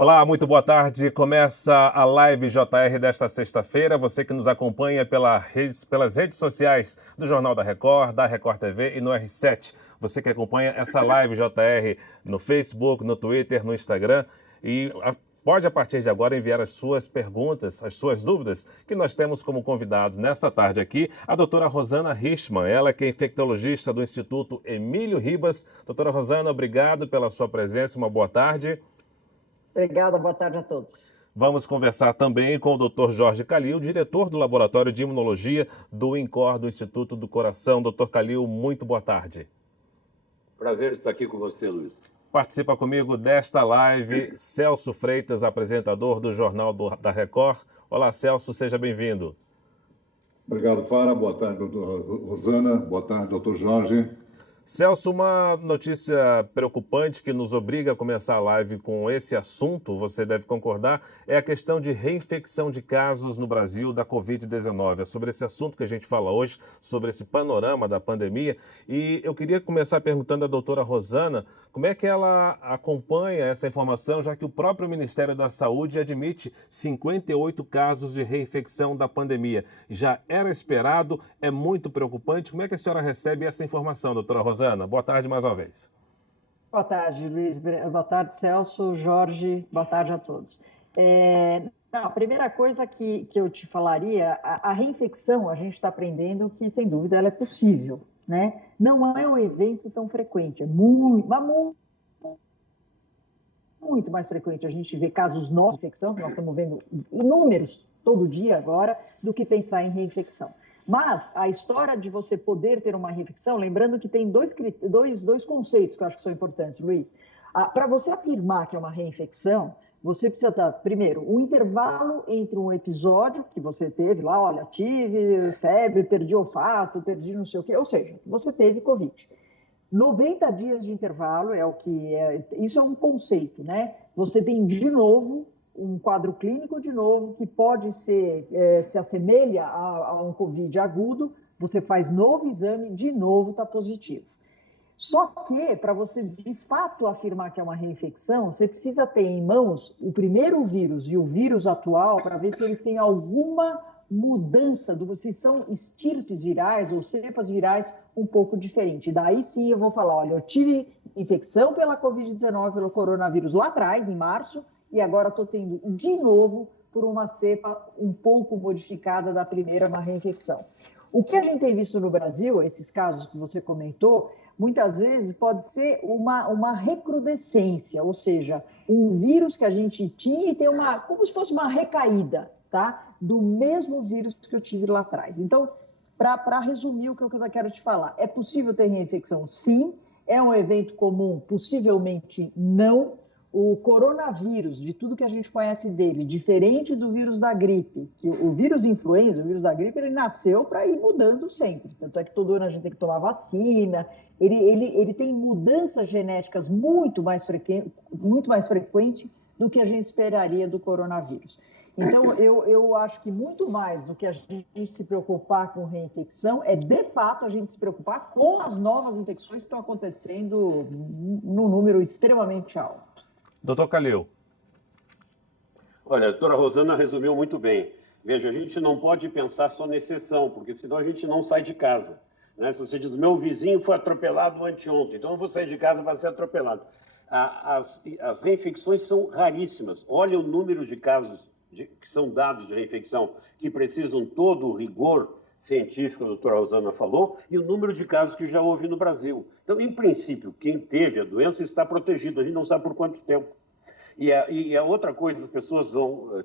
Olá, muito boa tarde. Começa a live JR desta sexta-feira. Você que nos acompanha pelas redes sociais do Jornal da Record TV e no R7. Você que acompanha essa live JR no Facebook, no Twitter, no Instagram. E pode, a partir de agora, enviar as suas perguntas, as suas dúvidas, que nós temos como convidados nessa tarde aqui a doutora Rosana Richman. Ela que é infectologista do Instituto Emílio Ribas. Doutora Rosana, obrigado pela sua presença. Uma boa tarde. Obrigada, boa tarde a todos. Vamos conversar também com o Dr. Jorge Calil, diretor do Laboratório de Imunologia do INCOR, do Instituto do Coração. Dr. Calil, muito boa tarde. Prazer estar aqui com você, Luiz. Participa comigo desta live Celso Freitas, apresentador do Jornal da Record. Olá, Celso, seja bem-vindo. Obrigado, Fara. Boa tarde, doutora Rosana. Boa tarde, doutor Jorge. Celso, uma notícia preocupante que nos obriga a começar a live com esse assunto, você deve concordar, é a questão de reinfecção de casos no Brasil da Covid-19. É sobre esse assunto que a gente fala hoje, sobre esse panorama da pandemia. E eu queria começar perguntando à doutora Rosana como é que ela acompanha essa informação, já que o próprio Ministério da Saúde admite 58 casos de reinfecção da pandemia. Já era esperado, é muito preocupante. Como é que a senhora recebe essa informação, doutora Rosana? Boa tarde mais uma vez. Boa tarde, Luiz. Boa tarde, Celso, Jorge. Boa tarde a todos. A primeira coisa que eu te falaria, a reinfecção, a gente está aprendendo que, sem dúvida, ela é possível, né? Não é um evento tão frequente, é muito mais frequente. A gente vê casos novos de infecção, que nós estamos vendo inúmeros todo dia agora, do que pensar em reinfecção. Mas a história de você poder ter uma reinfecção, lembrando que tem dois conceitos que eu acho que são importantes, Luiz. Para você afirmar que é uma reinfecção, você precisa dar, primeiro, um intervalo entre um episódio que você teve lá, olha, tive febre, perdi olfato, perdi não sei o quê, ou seja, você teve Covid. 90 dias de intervalo isso é um conceito, né? Você tem de novo um quadro clínico de novo, que pode ser, se assemelha a um Covid agudo, você faz novo exame, de novo está positivo. Só que, para você de fato afirmar que é uma reinfecção, você precisa ter em mãos o primeiro vírus e o vírus atual para ver se eles têm alguma mudança, se são estirpes virais ou cepas virais um pouco diferentes. Daí sim eu vou falar, olha, eu tive infecção pela Covid-19, pelo coronavírus lá atrás, em março, e agora estou tendo de novo por uma cepa um pouco modificada da primeira, uma reinfecção. O que a gente tem visto no Brasil, esses casos que você comentou, muitas vezes pode ser uma recrudescência, ou seja, um vírus que a gente tinha e tem como se fosse uma recaída, tá? Do mesmo vírus que eu tive lá atrás. Então, para resumir o que eu quero te falar, é possível ter reinfecção? Sim. É um evento comum? Possivelmente não. O coronavírus, de tudo que a gente conhece dele, diferente do vírus da gripe, que o vírus influenza, o vírus da gripe, ele nasceu para ir mudando sempre. Tanto é que todo ano a gente tem que tomar vacina. Ele tem mudanças genéticas muito mais frequente do que a gente esperaria do coronavírus. Então, eu acho que muito mais do que a gente se preocupar com reinfecção, é de fato a gente se preocupar com as novas infecções que estão acontecendo num número extremamente alto. Doutor Calil. Olha, a doutora Rosana resumiu muito bem. Veja, a gente não pode pensar só na exceção, porque senão a gente não sai de casa, né? Se você diz, meu vizinho foi atropelado anteontem, então eu vou sair de casa para ser atropelado. As reinfecções são raríssimas. Olha o número de casos que são dados de reinfecção, que precisam todo o rigor científico, a doutora Rosana falou, e o número de casos que já houve no Brasil. Então, em princípio, quem teve a doença está protegido, a gente não sabe por quanto tempo. E a outra coisa, as pessoas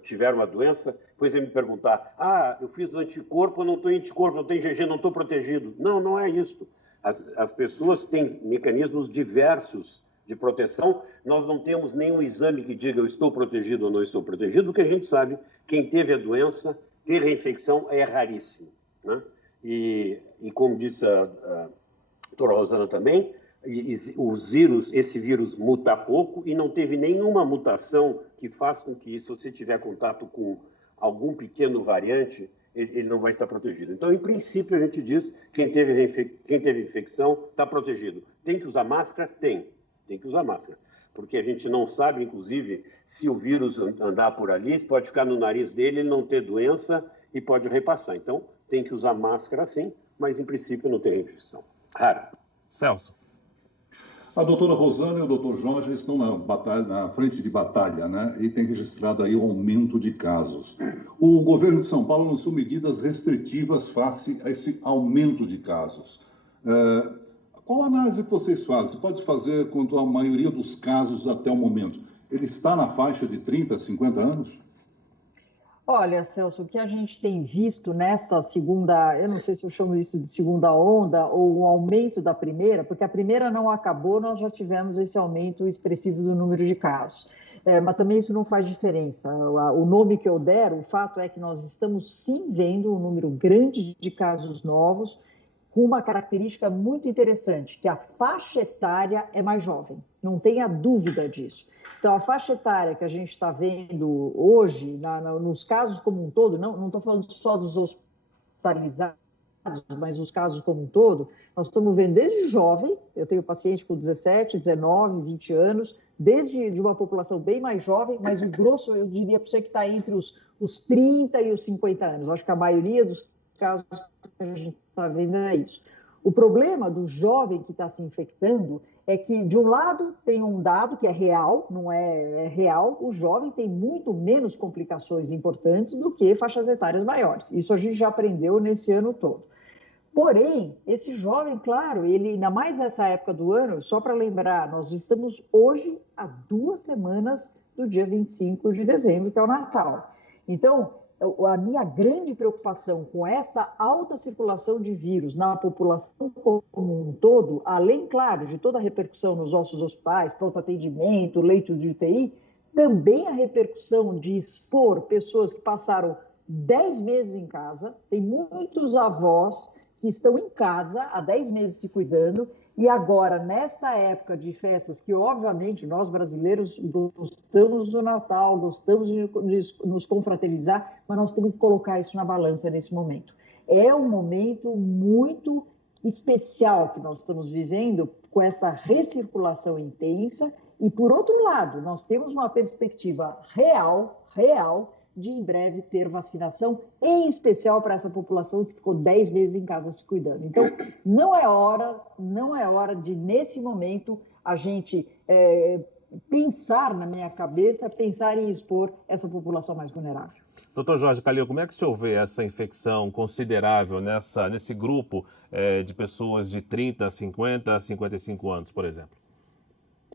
tiveram a doença, depois vêm me perguntar, eu fiz anticorpo, não estou em anticorpo, não tenho IgG, não estou protegido. Não, não é isso. As pessoas têm mecanismos diversos de proteção, nós não temos nenhum exame que diga eu estou protegido ou não estou protegido, porque a gente sabe, quem teve a doença, ter reinfecção é raríssimo, né? E como disse a doutora Rosana também, esse vírus muta pouco e não teve nenhuma mutação que faça com que, se você tiver contato com algum pequeno variante, ele não vai estar protegido. Então, em princípio, a gente diz quem teve infecção está protegido. Tem que usar máscara? Tem que usar máscara. porque a gente não sabe, inclusive, se o vírus andar por ali, pode ficar no nariz dele, ele não ter doença e pode repassar. Então, tem que usar máscara sim, mas em princípio não tem reinfecção. Rara. Celso. A doutora Rosana e o doutor Jorge estão na frente de batalha, né? E tem registrado aí um aumento de casos. O governo de São Paulo anunciou medidas restritivas face a esse aumento de casos. Qual a análise que vocês fazem? Você pode fazer quanto à maioria dos casos até o momento? Ele está na faixa de 30, 50 anos? Olha, Celso, o que a gente tem visto nessa segunda, eu não sei se eu chamo isso de segunda onda ou um aumento da primeira, porque a primeira não acabou, nós já tivemos esse aumento expressivo do número de casos. Mas também isso não faz diferença. O nome que eu der, o fato é que nós estamos sim vendo um número grande de casos novos, com uma característica muito interessante, que a faixa etária é mais jovem, não tenha dúvida disso. Então, a faixa etária que a gente está vendo hoje, nos casos como um todo, não estou falando só dos hospitalizados, mas os casos como um todo, nós estamos vendo desde jovem, eu tenho paciente com 17, 19, 20 anos, desde de uma população bem mais jovem, mas o grosso, eu diria para você que está entre os 30 e os 50 anos. Acho que a maioria dos casos que a gente está vendo é isso. O problema do jovem que está se infectando é que, de um lado, tem um dado que é real, não é real, o jovem tem muito menos complicações importantes do que faixas etárias maiores. Isso a gente já aprendeu nesse ano todo. Porém, esse jovem, claro, ele, ainda mais nessa época do ano, só para lembrar, nós estamos hoje a 2 semanas do dia 25 de dezembro, que é o Natal. Então, a minha grande preocupação com esta alta circulação de vírus na população como um todo, além, claro, de toda a repercussão nos nossos hospitais, pronto atendimento, leito de UTI, também a repercussão de expor pessoas que passaram 10 meses em casa, tem muitos avós que estão em casa há 10 meses se cuidando, e agora, nesta época de festas, que obviamente nós brasileiros gostamos do Natal, gostamos de nos confraternizar, mas nós temos que colocar isso na balança nesse momento. É um momento muito especial que nós estamos vivendo com essa recirculação intensa e, por outro lado, nós temos uma perspectiva real, de em breve ter vacinação, em especial para essa população que ficou 10 meses em casa se cuidando. Então, não é hora de, nesse momento, a gente pensar na minha cabeça, pensar em expor essa população mais vulnerável. Doutor Jorge Calil, como é que o senhor vê essa infecção considerável nesse grupo de pessoas de 30, 50, 55 anos, por exemplo?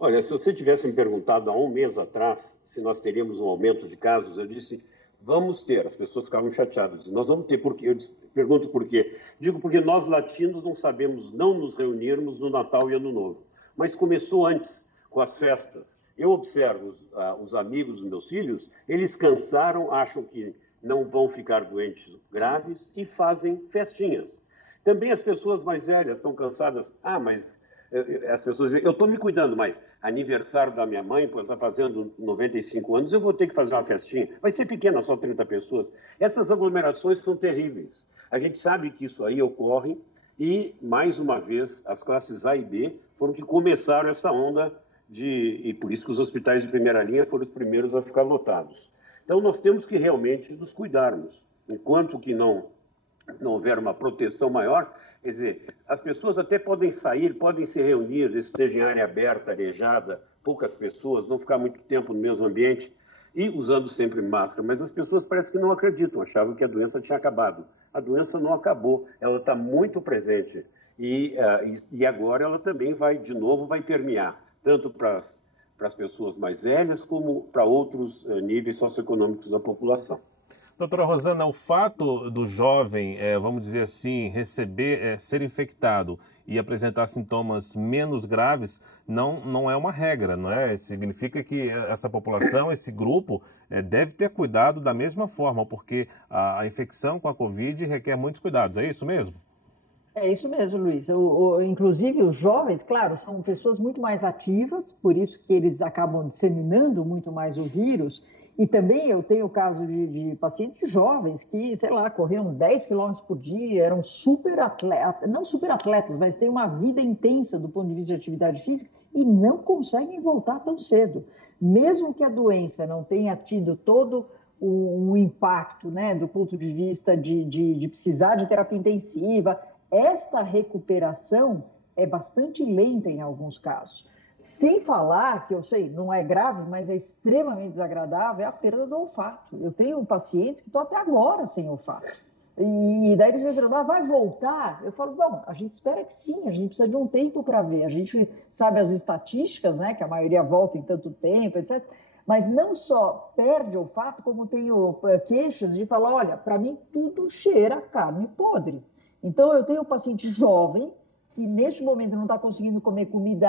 Olha, se você tivesse me perguntado há um mês atrás se nós teríamos um aumento de casos, eu disse, vamos ter. As pessoas ficavam chateadas. Nós vamos ter, por quê? Eu pergunto por quê. Digo porque nós latinos não sabemos não nos reunirmos no Natal e Ano Novo. Mas começou antes, com as festas. Eu observo os amigos dos meus filhos, eles cansaram, acham que não vão ficar doentes graves e fazem festinhas. Também as pessoas mais velhas estão cansadas. Mas as pessoas dizem, eu estou me cuidando, mas aniversário da minha mãe, porque ela está fazendo 95 anos, eu vou ter que fazer uma festinha. Vai ser pequena, só 30 pessoas. Essas aglomerações são terríveis. A gente sabe que isso aí ocorre e, mais uma vez, as classes A e B foram que começaram essa onda e por isso que os hospitais de primeira linha foram os primeiros a ficar lotados. Então, nós temos que realmente nos cuidarmos. Enquanto que não houver uma proteção maior, quer dizer, as pessoas até podem sair, podem se reunir, esteja em área aberta, arejada, poucas pessoas, não ficar muito tempo no mesmo ambiente e usando sempre máscara. Mas as pessoas parecem que não acreditam, achavam que a doença tinha acabado. A doença não acabou, ela está muito presente e agora ela também vai permear, tanto para as pessoas mais velhas como para outros níveis socioeconômicos da população. Doutora Rosana, o fato do jovem, vamos dizer assim, ser infectado e apresentar sintomas menos graves não é uma regra, não é? Significa que essa população, esse grupo, deve ter cuidado da mesma forma, porque a infecção com a Covid requer muitos cuidados, é isso mesmo? É isso mesmo, Luiz. Inclusive, os jovens, claro, são pessoas muito mais ativas, por isso que eles acabam disseminando muito mais o vírus. E também eu tenho o caso de pacientes jovens que, sei lá, corriam 10 quilômetros por dia, eram super atletas, não super atletas, mas têm uma vida intensa do ponto de vista de atividade física e não conseguem voltar tão cedo. Mesmo que a doença não tenha tido todo um impacto, né, do ponto de vista de precisar de terapia intensiva, esta recuperação é bastante lenta em alguns casos. Sem falar, que eu sei, não é grave, mas é extremamente desagradável, é a perda do olfato. Eu tenho pacientes que estão até agora sem olfato. E daí eles me perguntam, vai voltar? Eu falo, bom, a gente espera que sim, a gente precisa de um tempo para ver. A gente sabe as estatísticas, né, que a maioria volta em tanto tempo, etc. Mas não só perde olfato, como tenho queixas de falar, olha, para mim tudo cheira carne podre. Então eu tenho um paciente jovem que neste momento não está conseguindo comer comida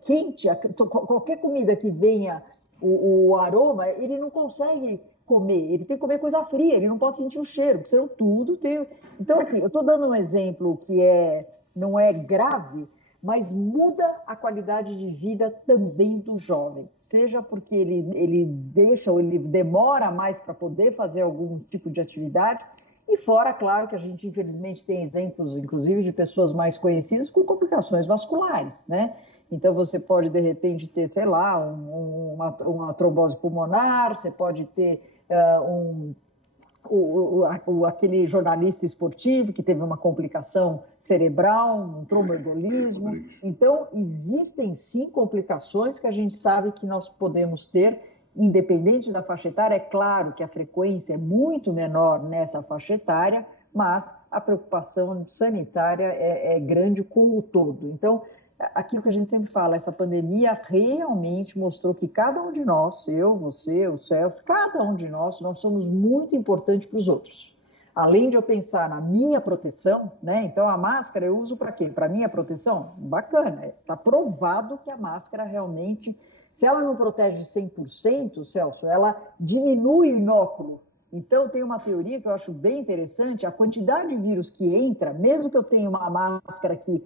quente, qualquer comida que venha o aroma, ele não consegue comer, ele tem que comer coisa fria, ele não pode sentir o cheiro, porque senão tudo tem... Então, assim, eu estou dando um exemplo que não é grave, mas muda a qualidade de vida também do jovem, seja porque ele deixa ou ele demora mais para poder fazer algum tipo de atividade, e fora, claro, que a gente infelizmente tem exemplos, inclusive, de pessoas mais conhecidas com complicações vasculares, né? Então, você pode, de repente, ter, sei lá, uma trombose pulmonar, você pode ter aquele jornalista esportivo que teve uma complicação cerebral, um tromboembolismo. Então, existem sim complicações que a gente sabe que nós podemos ter, independente da faixa etária. É claro que a frequência é muito menor nessa faixa etária, mas a preocupação sanitária é grande como um todo. Então, aquilo que a gente sempre fala, essa pandemia realmente mostrou que cada um de nós, eu, você, o Celso, cada um de nós somos muito importantes para os outros. Além de eu pensar na minha proteção, né? Então a máscara eu uso para quê? Para minha proteção? Bacana, está provado que a máscara realmente, se ela não protege 100%, Celso, ela diminui o inóculo. Então tem uma teoria que eu acho bem interessante, a quantidade de vírus que entra, mesmo que eu tenha uma máscara que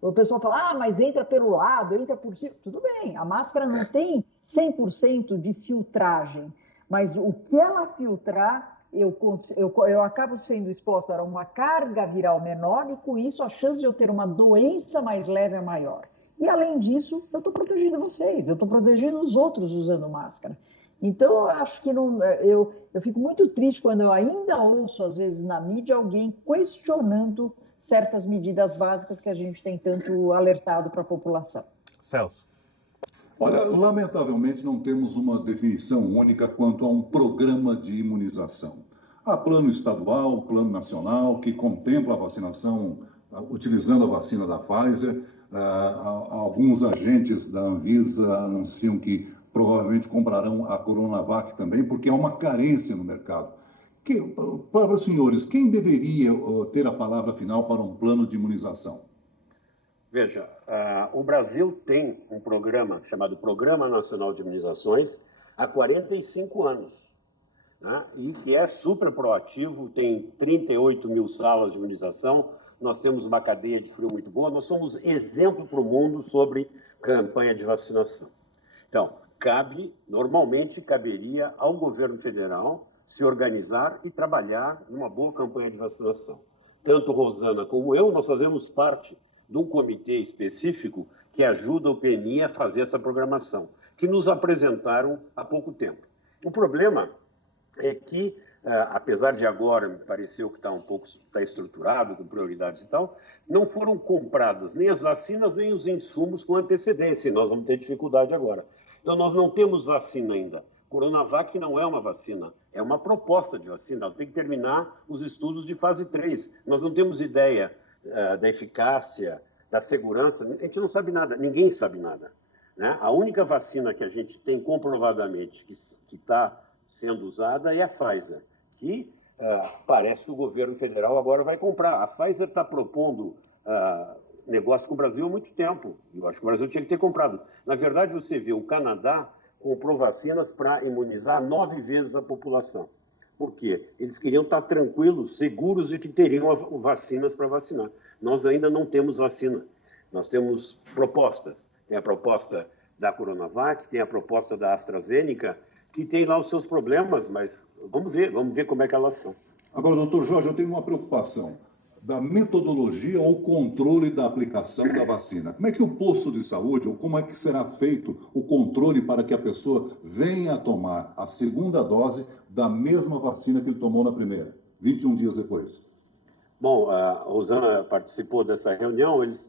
o pessoal fala, mas entra pelo lado, entra por cima. Tudo bem, a máscara não tem 100% de filtragem, mas o que ela filtrar, eu acabo sendo exposta a uma carga viral menor e, com isso, a chance de eu ter uma doença mais leve é maior. E, além disso, eu estou protegendo vocês, eu estou protegendo os outros usando máscara. Então, eu acho que eu fico muito triste quando eu ainda ouço, às vezes, na mídia, alguém questionando certas medidas básicas que a gente tem tanto alertado para a população. Celso. Olha, lamentavelmente não temos uma definição única quanto a um programa de imunização. Há plano estadual, plano nacional, que contempla a vacinação utilizando a vacina da Pfizer. Alguns agentes da Anvisa anunciam que provavelmente comprarão a Coronavac também, porque há uma carência no mercado. Para os senhores, quem deveria ter a palavra final para um plano de imunização? Veja, o Brasil tem um programa chamado Programa Nacional de Imunizações há 45 anos, né? E que é super proativo, tem 38 mil salas de imunização, nós temos uma cadeia de frio muito boa, nós somos exemplo para o mundo sobre campanha de vacinação. Então, normalmente caberia ao governo federal se organizar e trabalhar numa boa campanha de vacinação. Tanto Rosana como eu, nós fazemos parte de um comitê específico que ajuda o PNI a fazer essa programação, que nos apresentaram há pouco tempo. O problema é que, apesar de agora, me pareceu que está estruturado, com prioridades e tal, não foram compradas nem as vacinas, nem os insumos com antecedência, e nós vamos ter dificuldade agora. Então, nós não temos vacina ainda. Coronavac não é uma vacina, é uma proposta de vacina. Ela tem que terminar os estudos de fase 3. Nós não temos ideia da eficácia, da segurança, a gente não sabe nada, ninguém sabe nada, né? A única vacina que a gente tem comprovadamente que está sendo usada é a Pfizer, que parece que o governo federal agora vai comprar. A Pfizer está propondo negócio com o Brasil há muito tempo. Eu acho que o Brasil tinha que ter comprado. Na verdade, você vê, o Canadá comprou vacinas para imunizar 9 vezes a população. Por quê? Eles queriam estar tranquilos, seguros de que teriam vacinas para vacinar. Nós ainda não temos vacina. Nós temos propostas. Tem a proposta da Coronavac, tem a proposta da AstraZeneca, que tem lá os seus problemas, mas vamos ver como é que elas são. Agora, doutor Jorge, eu tenho uma preocupação. da metodologia ou controle da aplicação da vacina. Como é que o posto de saúde, ou como é que será feito o controle para que a pessoa venha a tomar a segunda dose da mesma vacina que ele tomou na primeira, 21 dias depois? Bom, a Rosana participou dessa reunião, eles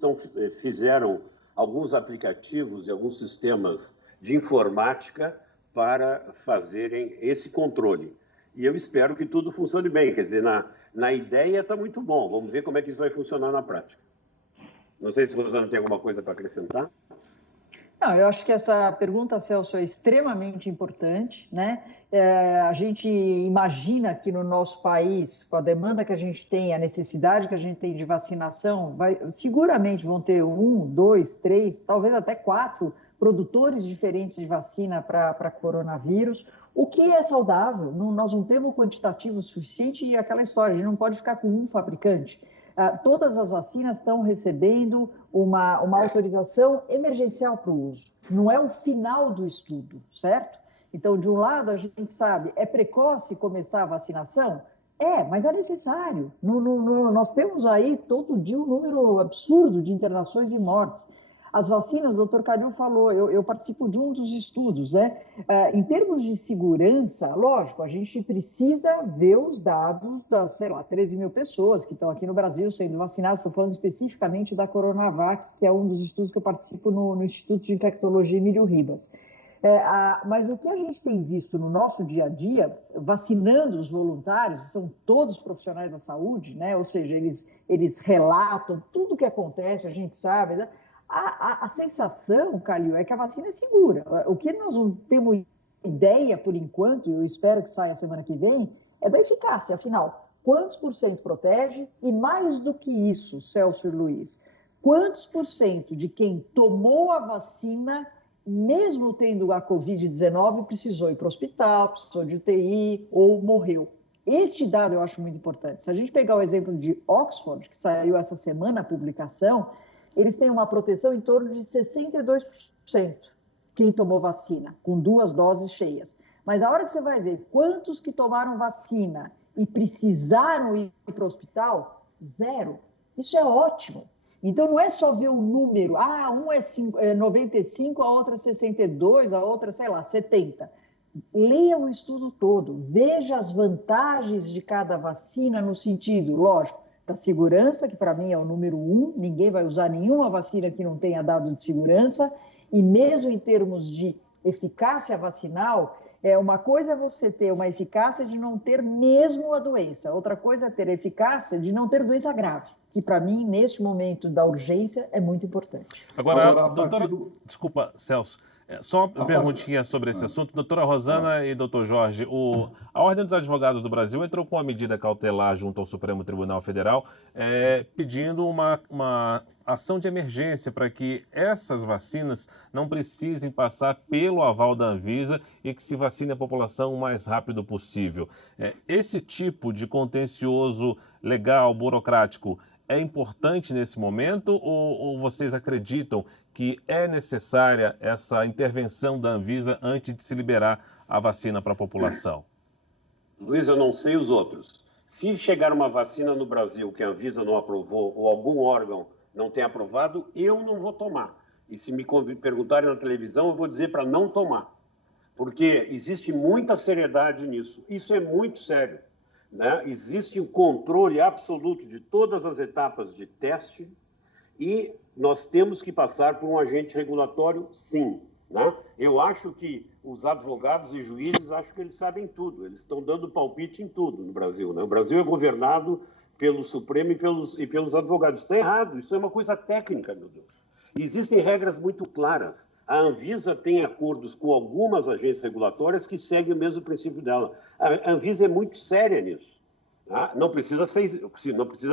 fizeram alguns aplicativos e alguns sistemas de informática para fazerem esse controle. E eu espero que tudo funcione bem, quer dizer, na ideia está muito bom, vamos ver como é que isso vai funcionar na prática. Não sei se a Rosana tem alguma coisa para acrescentar. Não, eu acho que essa pergunta, Celso, é extremamente importante, né? A gente imagina que no nosso país, com a demanda que a gente tem, a necessidade que a gente tem de vacinação, seguramente vão ter 1, 2, 3, talvez até 4 produtores diferentes de vacina para coronavírus, o que é saudável. Nós não temos quantitativo suficiente e aquela história, a gente não pode ficar com um fabricante. Todas as vacinas estão recebendo uma autorização emergencial para o uso. Não é o final do estudo, certo? Então, de um lado, a gente sabe, é precoce começar a vacinação? É, mas é necessário. Nós temos aí todo dia um número absurdo de internações e mortes. As vacinas, o doutor Calil falou, eu participo de um dos estudos, né? Em termos de segurança, lógico, a gente precisa ver os dados das, 13 mil pessoas que estão aqui no Brasil sendo vacinadas. Estou falando especificamente da Coronavac, que é um dos estudos que eu participo no Instituto de Infectologia Emílio Ribas. Mas o que a gente tem visto no nosso dia a dia, vacinando os voluntários, são todos profissionais da saúde, né? Ou seja, eles relatam tudo o que acontece, a gente sabe, né? A sensação, Calil, é que a vacina é segura. O que nós não temos ideia, por enquanto, e eu espero que saia semana que vem, é da eficácia. Afinal, quantos por cento protege? E mais do que isso, Celso e Luiz, quantos por cento de quem tomou a vacina, mesmo tendo a Covid-19, precisou ir para o hospital, precisou de UTI ou morreu? Este dado eu acho muito importante. Se a gente pegar o exemplo de Oxford, que saiu essa semana a publicação, eles têm uma proteção em torno de 62%, quem tomou vacina, com 2 doses cheias. Mas a hora que você vai ver quantos que tomaram vacina e precisaram ir para o hospital, 0. Isso é ótimo. Então, não é só ver o número, um é 95, a outra é 62, a outra, 70. Leia o estudo todo, veja as vantagens de cada vacina no sentido, lógico, da segurança, que para mim é o número 1, ninguém vai usar nenhuma vacina que não tenha dado de segurança, e mesmo em termos de eficácia vacinal, uma coisa é você ter uma eficácia de não ter mesmo a doença, outra coisa é ter a eficácia de não ter doença grave, que para mim, neste momento da urgência, é muito importante. Agora doutora, desculpa, Celso, só uma perguntinha sobre esse assunto. Doutora Rosana e doutor Jorge, a Ordem dos Advogados do Brasil entrou com uma medida cautelar junto ao Supremo Tribunal Federal, pedindo uma ação de emergência para que essas vacinas não precisem passar pelo aval da Anvisa e que se vacine a população o mais rápido possível. Esse tipo de contencioso legal, burocrático, é importante nesse momento ou vocês acreditam que é necessária essa intervenção da Anvisa antes de se liberar a vacina para a população? Luiz, eu não sei os outros. Se chegar uma vacina no Brasil que a Anvisa não aprovou ou algum órgão não tem aprovado, eu não vou tomar. E se me perguntarem na televisão, eu vou dizer para não tomar. Porque existe muita seriedade nisso. Isso é muito sério, né? Existe o controle absoluto de todas as etapas de teste e nós temos que passar por um agente regulatório, sim, né? Eu acho que os advogados e juízes, acho que eles sabem tudo, eles estão dando palpite em tudo no Brasil, né? O Brasil é governado pelo Supremo e pelos advogados. Está errado, isso é uma coisa técnica, meu Deus. Existem regras muito claras. A Anvisa tem acordos com algumas agências regulatórias que seguem o mesmo princípio dela. A Anvisa é muito séria nisso. Tá? Não precisa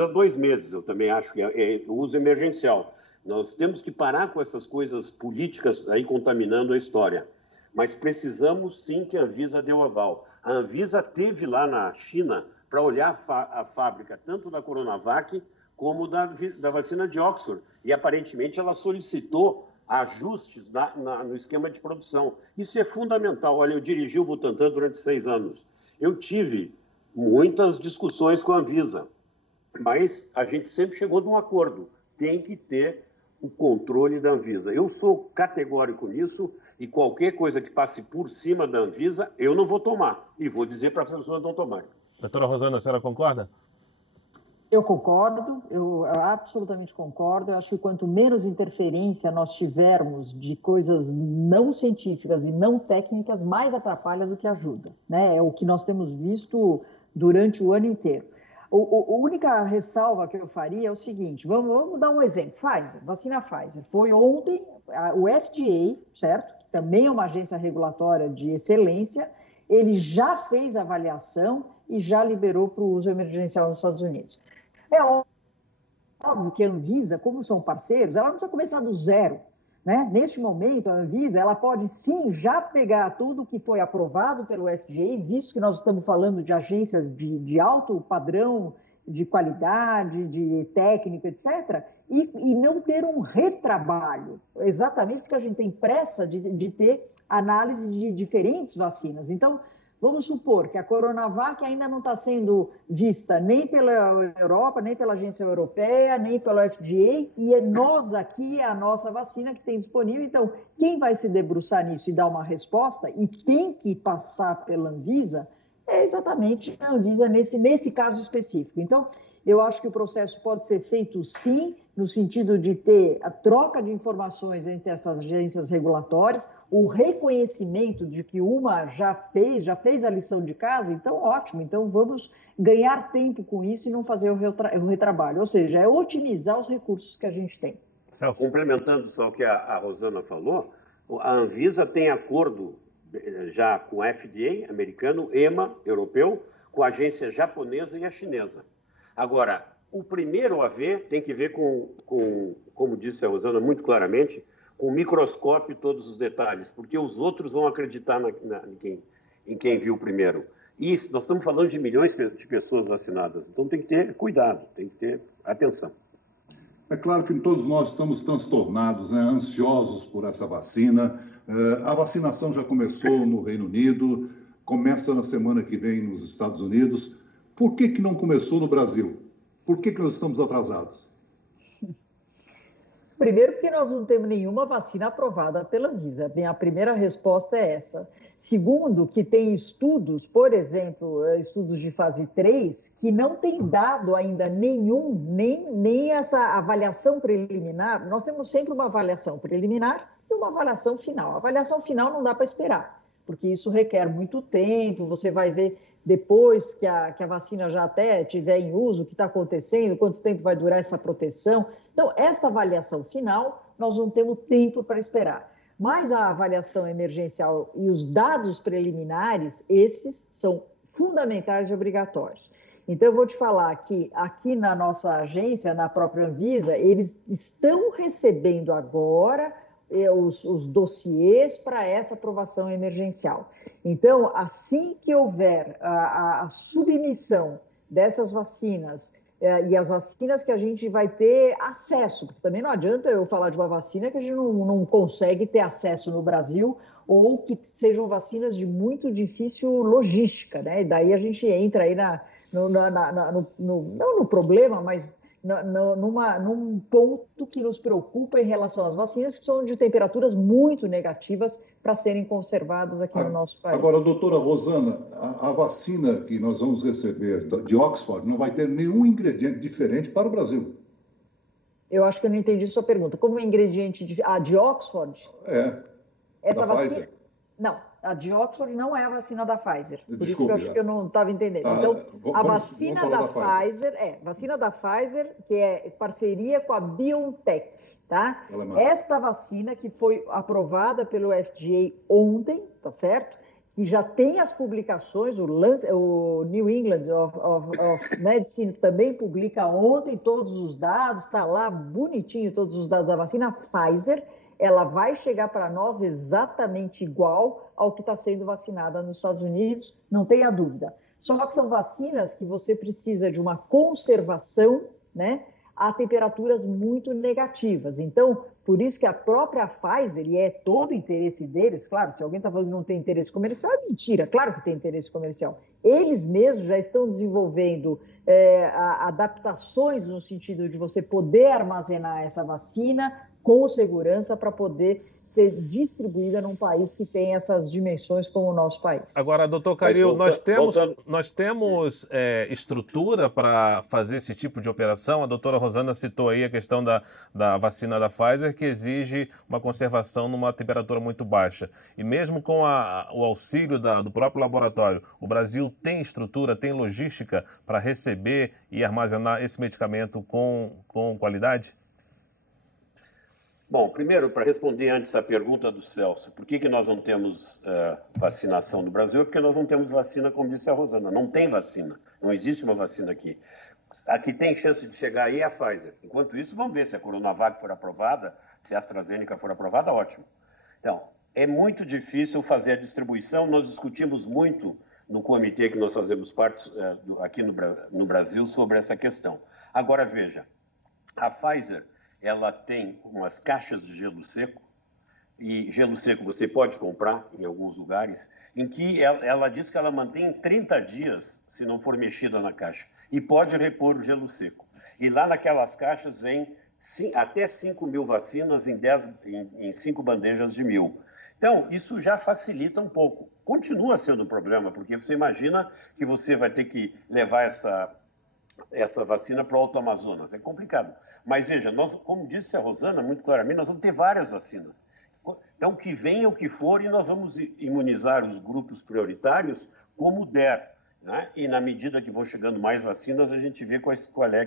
2 meses, eu também acho que é uso emergencial. Nós temos que parar com essas coisas políticas aí contaminando a história. Mas precisamos sim que a Anvisa dê o aval. A Anvisa esteve lá na China para olhar a fábrica tanto da Coronavac como da vacina de Oxford. E aparentemente ela solicitou ajustes no esquema de produção. Isso é fundamental. Olha, eu dirigi o Butantan durante 6 anos. Eu tive muitas discussões com a Anvisa. Mas a gente sempre chegou num acordo. Tem que ter o controle da Anvisa. Eu sou categórico nisso e qualquer coisa que passe por cima da Anvisa, eu não vou tomar. E vou dizer para as pessoas não tomarem. Doutora Rosana, a senhora concorda? Eu concordo, eu absolutamente concordo. Eu acho que quanto menos interferência nós tivermos de coisas não científicas e não técnicas, mais atrapalha do que ajuda, né? É o que nós temos visto durante o ano inteiro. A única ressalva que eu faria é o seguinte, vamos dar um exemplo. Pfizer, vacina Pfizer. Foi ontem, o FDA, certo? Que também é uma agência regulatória de excelência, ele já fez a avaliação e já liberou para o uso emergencial nos Estados Unidos. É óbvio que a Anvisa, como são parceiros, ela não precisa começar do zero, né? Neste momento, a Anvisa ela pode sim já pegar tudo que foi aprovado pelo FDA, visto que nós estamos falando de agências de alto padrão, de qualidade, de técnica, etc., e não ter um retrabalho, exatamente porque a gente tem pressa de ter análise de diferentes vacinas. Então, vamos supor que a Coronavac ainda não está sendo vista nem pela Europa, nem pela agência europeia, nem pelo FDA, e nós aqui é a nossa vacina que tem disponível. Então, quem vai se debruçar nisso e dar uma resposta, e tem que passar pela Anvisa, é exatamente a Anvisa nesse caso específico. Então, eu acho que o processo pode ser feito sim, no sentido de ter a troca de informações entre essas agências regulatórias, o reconhecimento de que uma já fez a lição de casa, então ótimo, então vamos ganhar tempo com isso e não fazer o retrabalho, ou seja, é otimizar os recursos que a gente tem. Celso. Complementando só o que a Rosana falou, a Anvisa tem acordo já com a FDA, americano, EMA, europeu, com a agência japonesa e a chinesa. Agora, o primeiro a ver tem que ver como disse a Rosana muito claramente, com o microscópio todos os detalhes, porque os outros vão acreditar em quem viu primeiro. E nós estamos falando de milhões de pessoas vacinadas, então tem que ter cuidado, tem que ter atenção. É claro que todos nós estamos transtornados, né, ansiosos por essa vacina. A vacinação já começou no Reino Unido, começa na semana que vem nos Estados Unidos. Por que não começou no Brasil? Por que nós estamos atrasados? Primeiro, porque nós não temos nenhuma vacina aprovada pela Anvisa. Bem, a primeira resposta é essa. Segundo, que tem estudos, por exemplo, estudos de fase 3, que não tem dado ainda nem essa avaliação preliminar. Nós temos sempre uma avaliação preliminar e uma avaliação final. A avaliação final não dá para esperar, porque isso requer muito tempo, você vai ver depois que a vacina já até estiver em uso, o que está acontecendo, quanto tempo vai durar essa proteção. Então, esta avaliação final, nós não temos tempo para esperar. Mas a avaliação emergencial e os dados preliminares, esses são fundamentais e obrigatórios. Então, eu vou te falar que aqui na nossa agência, na própria Anvisa, eles estão recebendo agora os dossiês para essa aprovação emergencial. Então, assim que houver a submissão dessas vacinas e as vacinas que a gente vai ter acesso, porque também não adianta eu falar de uma vacina que a gente não consegue ter acesso no Brasil ou que sejam vacinas de muito difícil logística, né? E daí a gente entra aí não no problema, mas num ponto que nos preocupa em relação às vacinas, que são de temperaturas muito negativas para serem conservadas aqui no nosso país. Agora, doutora Rosana, a vacina que nós vamos receber de Oxford não vai ter nenhum ingrediente diferente para o Brasil. Eu acho que eu não entendi sua pergunta. Como ingrediente de Oxford? Essa vacina? Pfizer. Não, a de Oxford não é a vacina da Pfizer. Por Desculpe, isso que eu acho que eu não estava entendendo. Então, a vacina da Pfizer, vacina da Pfizer, que é parceria com a BioNTech, tá? Esta vacina que foi aprovada pelo FDA ontem, tá certo? Que já tem as publicações, o New England of Medicine também publica ontem todos os dados, está lá bonitinho todos os dados da vacina. A Pfizer, ela vai chegar para nós exatamente igual ao que está sendo vacinada nos Estados Unidos, não tenha dúvida. Só que são vacinas que você precisa de uma conservação, né, a temperaturas muito negativas. Então, Por isso que a própria Pfizer, e é todo interesse deles, claro, se alguém está falando que não tem interesse comercial, é mentira, claro que tem interesse comercial. Eles mesmos já estão desenvolvendo adaptações no sentido de você poder armazenar essa vacina com segurança para poder ser distribuída num país que tem essas dimensões como o nosso país. Agora, doutor Calil, nós temos estrutura para fazer esse tipo de operação? A doutora Rosana citou aí a questão da vacina da Pfizer, que exige uma conservação numa temperatura muito baixa. E mesmo com o auxílio do próprio laboratório, o Brasil tem estrutura, tem logística para receber e armazenar esse medicamento com qualidade? Bom, primeiro, para responder antes a pergunta do Celso, por que nós não temos vacinação no Brasil? É porque nós não temos vacina, como disse a Rosana. Não tem vacina, não existe uma vacina aqui. A que tem chance de chegar aí é a Pfizer. Enquanto isso, vamos ver se a Coronavac for aprovada, se a AstraZeneca for aprovada, ótimo. Então, é muito difícil fazer a distribuição. Nós discutimos muito no comitê que nós fazemos parte aqui no Brasil sobre essa questão. Agora, veja, a Pfizer, ela tem umas caixas de gelo seco, e gelo seco você pode comprar em alguns lugares, em que ela diz que ela mantém 30 dias, se não for mexida na caixa, e pode repor o gelo seco. E lá naquelas caixas vem até 5.000 vacinas em 5 bandejas de 1.000. Então, isso já facilita um pouco. Continua sendo um problema, porque você imagina que você vai ter que levar essa vacina para o Alto Amazonas. É complicado. Mas veja, nós, como disse a Rosana muito claramente, nós vamos ter várias vacinas. Então, que venha o que for, e nós vamos imunizar os grupos prioritários como der. Né? E na medida que vão chegando mais vacinas, a gente vê qual é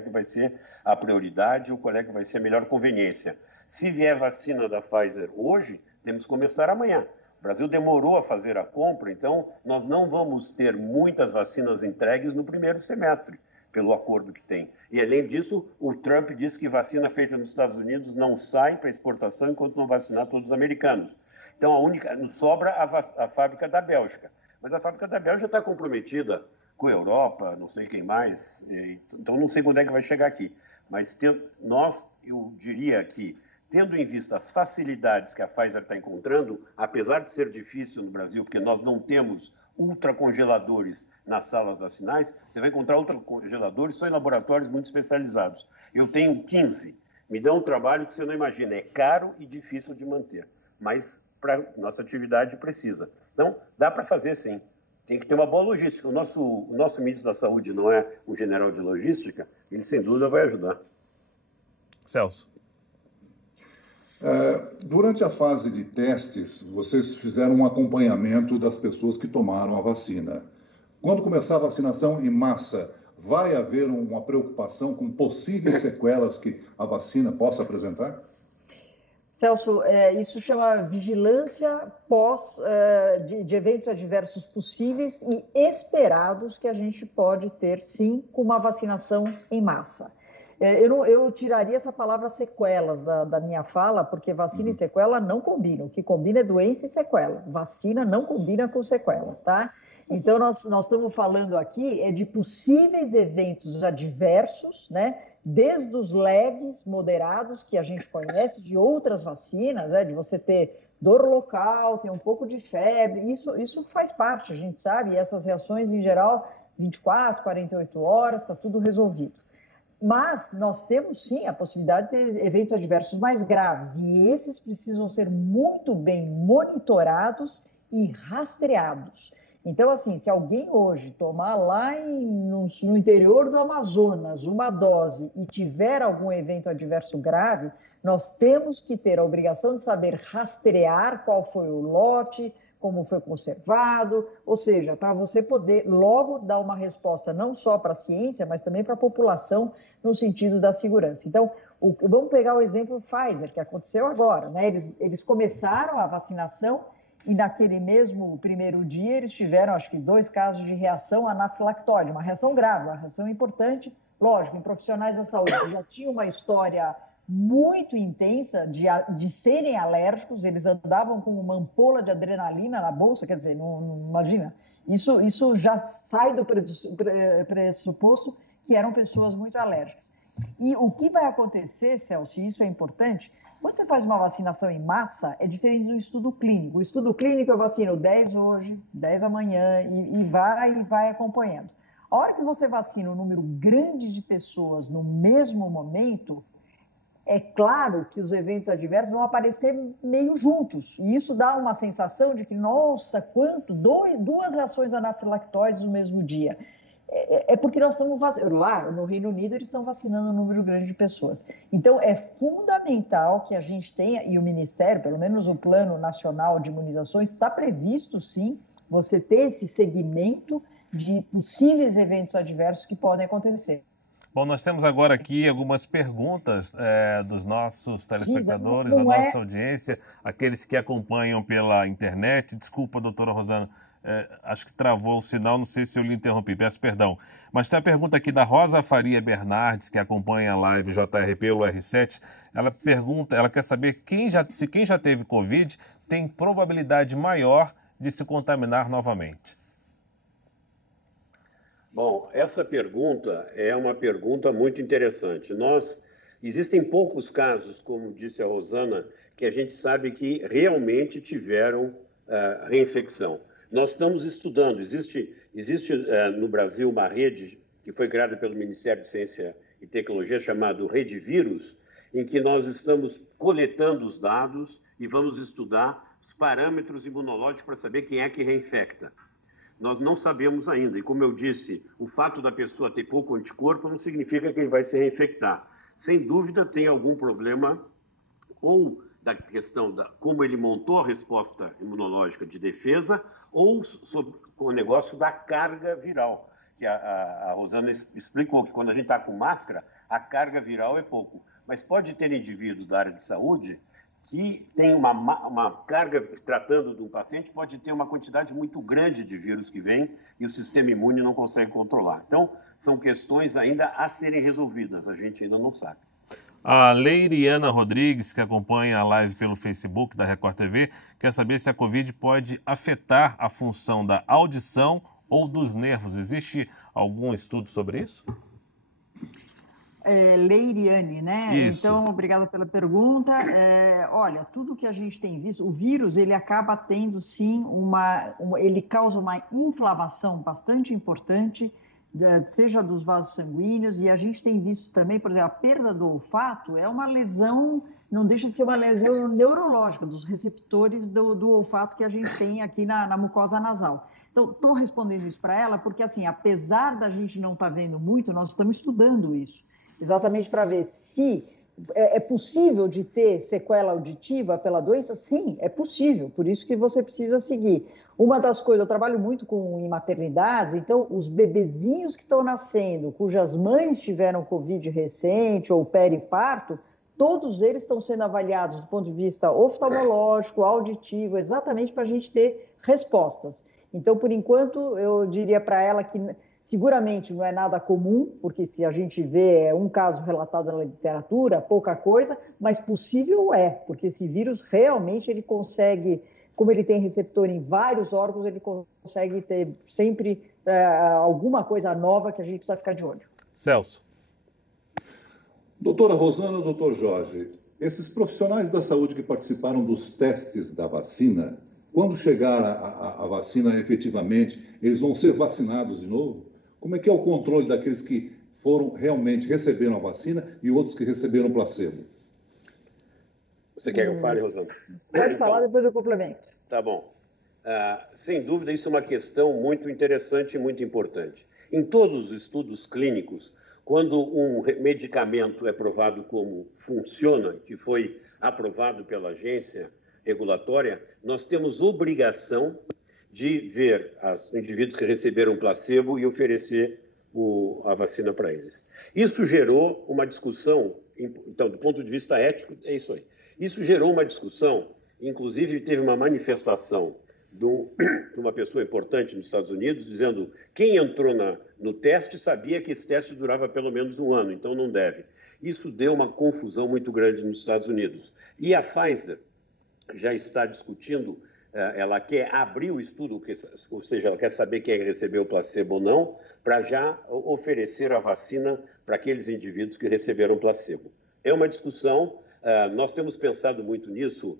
que vai ser a prioridade ou qual é que vai ser a melhor conveniência. Se vier vacina da Pfizer hoje, temos que começar amanhã. O Brasil demorou a fazer a compra, então nós não vamos ter muitas vacinas entregues no primeiro semestre, pelo acordo que tem. E, além disso, o Trump disse que vacina feita nos Estados Unidos não sai para exportação enquanto não vacinar todos os americanos. Então, nos sobra a fábrica da Bélgica. Mas a fábrica da Bélgica está comprometida com a Europa, não sei quem mais, então não sei quando é que vai chegar aqui. Mas eu diria que, tendo em vista as facilidades que a Pfizer está encontrando, apesar de ser difícil no Brasil, porque nós não temos ultracongeladores nas salas vacinais, você vai encontrar ultracongeladores só em laboratórios muito especializados. Eu tenho 15. Me dá um trabalho que você não imagina. É caro e difícil de manter, mas para nossa atividade precisa. Então, dá para fazer sim. Tem que ter uma boa logística. O nosso ministro da Saúde não é um general de logística, ele sem dúvida vai ajudar. Celso. Durante a fase de testes, vocês fizeram um acompanhamento das pessoas que tomaram a vacina. Quando começar a vacinação em massa, vai haver uma preocupação com possíveis sequelas que a vacina possa apresentar? Celso, isso chama vigilância de eventos adversos possíveis e esperados que a gente pode ter, sim, com uma vacinação em massa. Eu tiraria essa palavra sequelas da minha fala, porque vacina e sequela não combinam. O que combina é doença e sequela. Vacina não combina com sequela, tá? Então, nós estamos falando aqui de possíveis eventos adversos, né? Desde os leves, moderados, que a gente conhece de outras vacinas, de você ter dor local, ter um pouco de febre, isso faz parte, a gente sabe, e essas reações, em geral, 24, 48 horas, está tudo resolvido. Mas nós temos, sim, a possibilidade de ter eventos adversos mais graves, e esses precisam ser muito bem monitorados e rastreados. Então, assim, se alguém hoje tomar lá no interior do Amazonas uma dose e tiver algum evento adverso grave, nós temos que ter a obrigação de saber rastrear qual foi o lote, como foi conservado, ou seja, para você poder logo dar uma resposta não só para a ciência, mas também para a população no sentido da segurança. Então, vamos pegar o exemplo Pfizer, que aconteceu agora, né? Eles começaram a vacinação e naquele mesmo primeiro dia eles tiveram, acho que 2 casos de reação anafilactóide, uma reação grave, uma reação importante, lógico, em profissionais da saúde que já tinham uma história muito intensa de serem alérgicos, eles andavam com uma ampola de adrenalina na bolsa, quer dizer, não imagina, isso já sai do pressuposto que eram pessoas muito alérgicas. E o que vai acontecer, Celso, e isso é importante, quando você faz uma vacinação em massa, é diferente do estudo clínico. O estudo clínico eu vacino 10 hoje, 10 amanhã e vai acompanhando. A hora que você vacina um número grande de pessoas no mesmo momento, é claro que os eventos adversos vão aparecer meio juntos. E isso dá uma sensação de que, nossa, duas reações anafilactóides no mesmo dia. É porque nós estamos vacinando. Lá no Reino Unido, eles estão vacinando um número grande de pessoas. Então, é fundamental que a gente tenha, e o Ministério, pelo menos o Plano Nacional de Imunizações, está previsto, sim, você ter esse segmento de possíveis eventos adversos que podem acontecer. Bom, nós temos agora aqui algumas perguntas dos nossos telespectadores, da nossa audiência, aqueles que acompanham pela internet. Desculpa, doutora Rosana, acho que travou o sinal, não sei se eu lhe interrompi, peço perdão. Mas tem a pergunta aqui da Rosa Faria Bernardes, que acompanha a live JR pelo R7. Ela pergunta, ela quer saber se quem já teve Covid tem probabilidade maior de se contaminar novamente. Bom, essa pergunta é uma pergunta muito interessante. Existem poucos casos, como disse a Rosana, que a gente sabe que realmente tiveram reinfecção. Nós estamos estudando, existe no Brasil uma rede que foi criada pelo Ministério de Ciência e Tecnologia, chamada Rede Vírus, em que nós estamos coletando os dados e vamos estudar os parâmetros imunológicos para saber quem é que reinfecta. Nós não sabemos ainda. E, como eu disse, o fato da pessoa ter pouco anticorpo não significa que ele vai se reinfectar. Sem dúvida, tem algum problema ou da questão da como ele montou a resposta imunológica de defesa ou sobre o negócio da carga viral, que a Rosana explicou que quando a gente está com máscara, a carga viral é pouco. Mas pode ter indivíduos da área de saúde que tem uma carga, tratando de um paciente, pode ter uma quantidade muito grande de vírus que vem e o sistema imune não consegue controlar. Então, são questões ainda a serem resolvidas, a gente ainda não sabe. A Leiriana Rodrigues, que acompanha a live pelo Facebook da Record TV, quer saber se a Covid pode afetar a função da audição ou dos nervos. Existe algum estudo sobre isso? Leiriane, né? Isso. Então, obrigada pela pergunta. Olha, tudo que a gente tem visto, o vírus, ele acaba tendo, sim, ele causa uma inflamação bastante importante, seja dos vasos sanguíneos, e a gente tem visto também, por exemplo, a perda do olfato é uma lesão, não deixa de ser uma lesão neurológica dos receptores do olfato que a gente tem aqui na mucosa nasal. Então, estou respondendo isso para ela porque, assim, apesar da gente não estar vendo muito, nós estamos estudando isso. Exatamente para ver se é possível de ter sequela auditiva pela doença. Sim, é possível, por isso que você precisa seguir. Uma das coisas, eu trabalho muito em maternidades, então os bebezinhos que estão nascendo, cujas mães tiveram Covid recente ou periparto, todos eles estão sendo avaliados do ponto de vista oftalmológico, auditivo, exatamente para a gente ter respostas. Então, por enquanto, eu diria para ela que seguramente não é nada comum, porque se a gente vê um caso relatado na literatura, pouca coisa, mas possível é, porque esse vírus realmente ele consegue, como ele tem receptor em vários órgãos, ele consegue ter sempre alguma coisa nova que a gente precisa ficar de olho. Celso. Doutora Rosana, doutor Jorge, esses profissionais da saúde que participaram dos testes da vacina, quando chegar a vacina efetivamente, eles vão ser vacinados de novo? Como é que é o controle daqueles que receberam a vacina e outros que receberam placebo? Você quer que eu fale, Rosana? Pode falar, depois eu complemento. Tá bom. Sem dúvida, isso é uma questão muito interessante e muito importante. Em todos os estudos clínicos, quando um medicamento é provado como funciona, que foi aprovado pela agência regulatória, nós temos obrigação de ver os indivíduos que receberam placebo e oferecer a vacina para eles. Isso gerou uma discussão, então, do ponto de vista ético, é isso aí. Isso gerou uma discussão, inclusive teve uma manifestação de uma pessoa importante nos Estados Unidos, dizendo quem entrou no teste sabia que esse teste durava pelo menos 1 ano, então não deve. Isso deu uma confusão muito grande nos Estados Unidos. E a Pfizer já está discutindo ela quer abrir o estudo, ou seja, ela quer saber quem recebeu o placebo ou não, para já oferecer a vacina para aqueles indivíduos que receberam o placebo. É uma discussão, nós temos pensado muito nisso,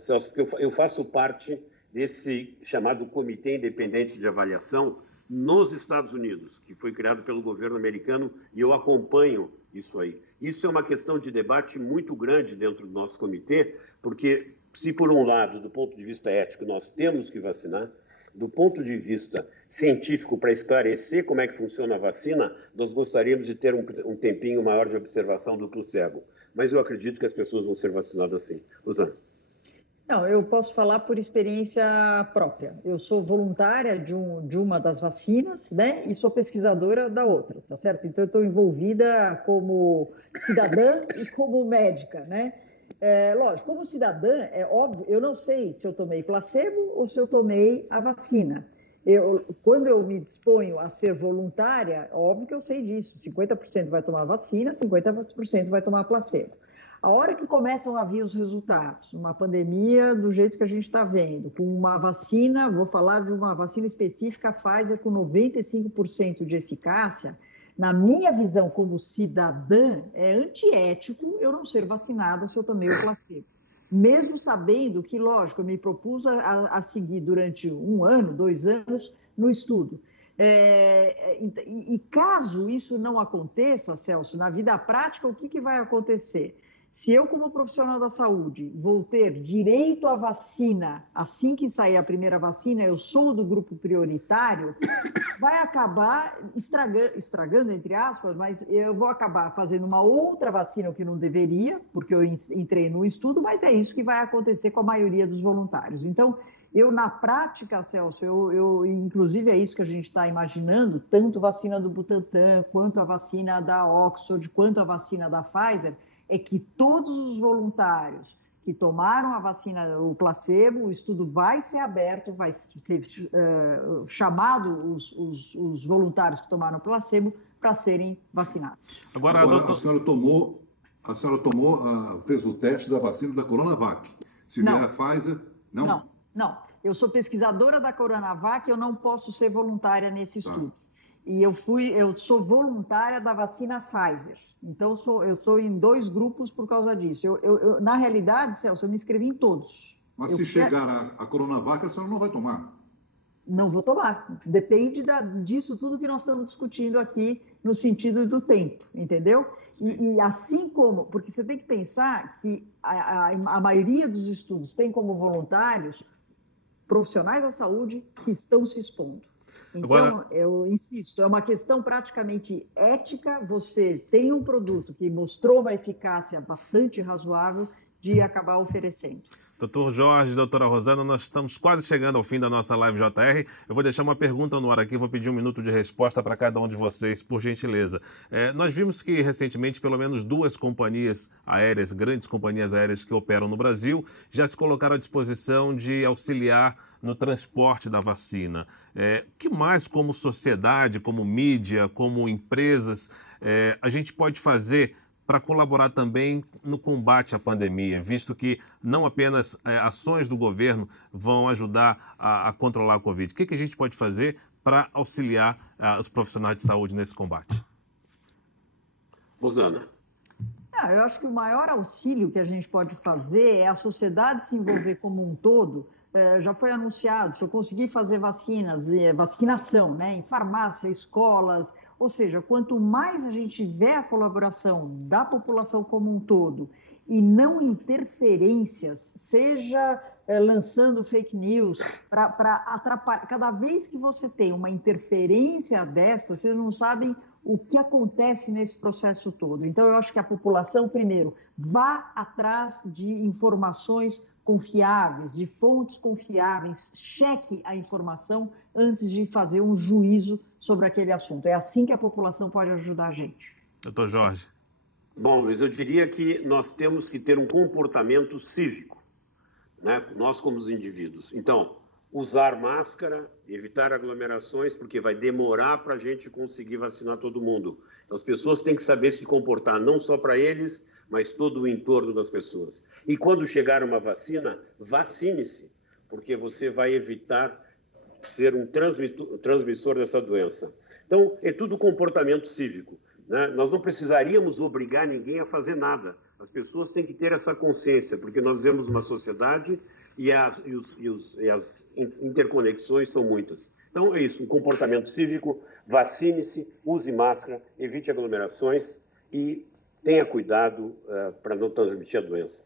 Celso, porque eu faço parte desse chamado Comitê Independente de Avaliação nos Estados Unidos, que foi criado pelo governo americano, e eu acompanho isso aí. Isso é uma questão de debate muito grande dentro do nosso comitê, porque se por um lado, do ponto de vista ético, nós temos que vacinar, do ponto de vista científico, para esclarecer como é que funciona a vacina, nós gostaríamos de ter um tempinho maior de observação duplo cego. Mas eu acredito que as pessoas vão ser vacinadas sim. Rosana. Não, eu posso falar por experiência própria. Eu sou voluntária de uma das vacinas, né? E sou pesquisadora da outra, tá certo? Então, eu estou envolvida como cidadã e como médica, né? Lógico, como cidadã, é óbvio, eu não sei se eu tomei placebo ou se eu tomei a vacina. Quando eu me disponho a ser voluntária, óbvio que eu sei disso. 50% vai tomar vacina, 50% vai tomar placebo. A hora que começam a vir os resultados, uma pandemia do jeito que a gente está vendo, com uma vacina, vou falar de uma vacina específica, Pfizer, com 95% de eficácia, na minha visão como cidadã, é antiético eu não ser vacinada se eu tomei o placebo. Mesmo sabendo que, lógico, eu me propus a seguir durante 1 ano, 2 anos, no estudo. E caso isso não aconteça, Celso, na vida prática, o que vai acontecer? Se eu, como profissional da saúde, vou ter direito à vacina assim que sair a primeira vacina, eu sou do grupo prioritário, vai acabar estragando, entre aspas, mas eu vou acabar fazendo uma outra vacina, o que não deveria, porque eu entrei no estudo, mas é isso que vai acontecer com a maioria dos voluntários. Então, eu, na prática, Celso, inclusive é isso que a gente está imaginando, tanto vacina do Butantan, quanto a vacina da Oxford, quanto a vacina da Pfizer, é que todos os voluntários que tomaram a vacina, o placebo, o estudo vai ser aberto, vai ser chamado os voluntários que tomaram o placebo para serem vacinados. Agora doutor... a senhora fez o teste da vacina da Coronavac. Se vier a Pfizer, não? Não. Eu sou pesquisadora da Coronavac, eu não posso ser voluntária nesse estudo. E eu sou voluntária da vacina Pfizer. Então, eu estou em 2 grupos por causa disso. Na realidade, Celso, eu me inscrevi em todos. Mas se chegar a Coronavac, a senhora não vai tomar? Não vou tomar. Depende disso tudo que nós estamos discutindo aqui no sentido do tempo, entendeu? E assim como... Porque você tem que pensar que a maioria dos estudos tem como voluntários profissionais da saúde que estão se expondo. Então, eu insisto, é uma questão praticamente ética. Você tem um produto que mostrou uma eficácia bastante razoável de acabar oferecendo. Doutor Jorge, doutora Rosana, nós estamos quase chegando ao fim da nossa live JR. Eu vou deixar uma pergunta no ar aqui, vou pedir 1 minuto de resposta para cada um de vocês, por gentileza. Nós vimos que recentemente pelo menos 2 companhias aéreas, grandes companhias aéreas que operam no Brasil, já se colocaram à disposição de auxiliar no transporte da vacina. O que mais, como sociedade, como mídia, como empresas, a gente pode fazer para colaborar também no combate à pandemia, visto que não apenas ações do governo vão ajudar a controlar a Covid? O que a gente pode fazer para auxiliar os profissionais de saúde nesse combate? Rosana. Eu acho que o maior auxílio que a gente pode fazer é a sociedade se envolver como um todo. Já foi anunciado, se eu conseguir fazer vacinação, né, em farmácia, escolas, ou seja, quanto mais a gente tiver a colaboração da população como um todo e não interferências, seja lançando fake news, para atrapalhar. Cada vez que você tem uma interferência desta, vocês não sabem o que acontece nesse processo todo. Então, eu acho que a população, primeiro, vá atrás de informações confiáveis, de fontes confiáveis, cheque a informação antes de fazer um juízo sobre aquele assunto. É assim que a população pode ajudar a gente. Doutor Jorge. Bom, Luiz, eu diria que nós temos que ter um comportamento cívico, né? Nós como os indivíduos. Então, usar máscara, evitar aglomerações, porque vai demorar para a gente conseguir vacinar todo mundo. Então, as pessoas têm que saber se comportar, não só para eles, mas todo o entorno das pessoas. E quando chegar uma vacina, vacine-se, porque você vai evitar ser um transmissor dessa doença. Então, é tudo comportamento cívico, né? Nós não precisaríamos obrigar ninguém a fazer nada. As pessoas têm que ter essa consciência, porque nós vivemos uma sociedade e as interconexões são muitas. Então, é isso, um comportamento cívico, vacine-se, use máscara, evite aglomerações e tenha cuidado para não transmitir a doença.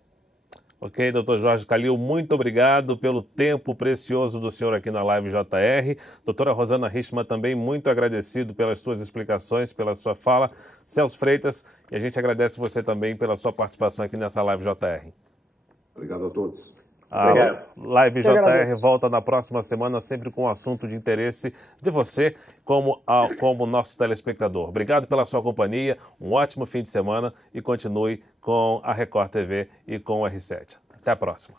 Ok, doutor Jorge Calil, muito obrigado pelo tempo precioso do senhor aqui na Live JR. Doutora Rosana Richman também muito agradecido pelas suas explicações, pela sua fala. Celso Freitas, e a gente agradece você também pela sua participação aqui nessa Live JR. Obrigado a todos. A Live JR volta na próxima semana, sempre com um assunto de interesse de você, como nosso telespectador. Obrigado pela sua companhia, um ótimo fim de semana e continue com a Record TV e com o R7. Até a próxima.